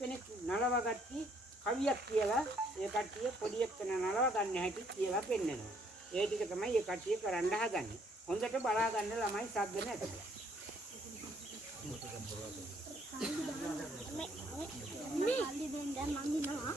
එක්කෙනෙක් නලවගatti කවියක් කියලා ඒ කට්ටිය පොඩි එක්කෙනා නලව ගන්න හැටි කියලා පෙන්නනවා. ඒ ටික තමයි ඒ කට්ටිය කරන්න හදන්නේ. හොඳට බලා ගන්න ළමයි සද්ද නැතුව. මේ අලි දෙන්න මං දිනවා.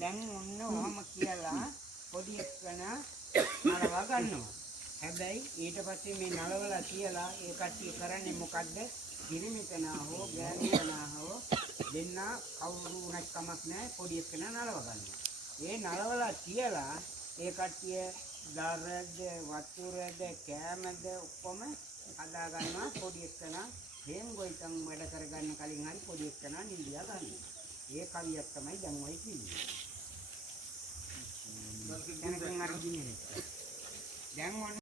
දැන් ඔන්න ඔහම කියලා පොඩි එක්කනා නලව ගන්නවා. හැබැයි ඊට පස්සේ මේ නලවලා කියලා ඒ කට්ටිය කරන්නේ මොකද්ද? කිරිමි කෙනා හෝ ගෑනු කෙනා හෝ දෙන්න කවුරු වුණත් කමක් නැහැ පොඩි එක්කනා නලව ගන්නවා. ඒ නලවලා කියලා ඒ කට්ටිය දරද වතුරද කෑමද ඔක්කොම හදා ගන්නවා පොඩි එක්කනා හේන් ගොයිතන් වැඩ කරගන්න කලින් හරි පොඩි එක්කනා නිදියා ගන්නවා. ඒ කවියක් තමයි දැන් ඔය කියන්නේ. දැන්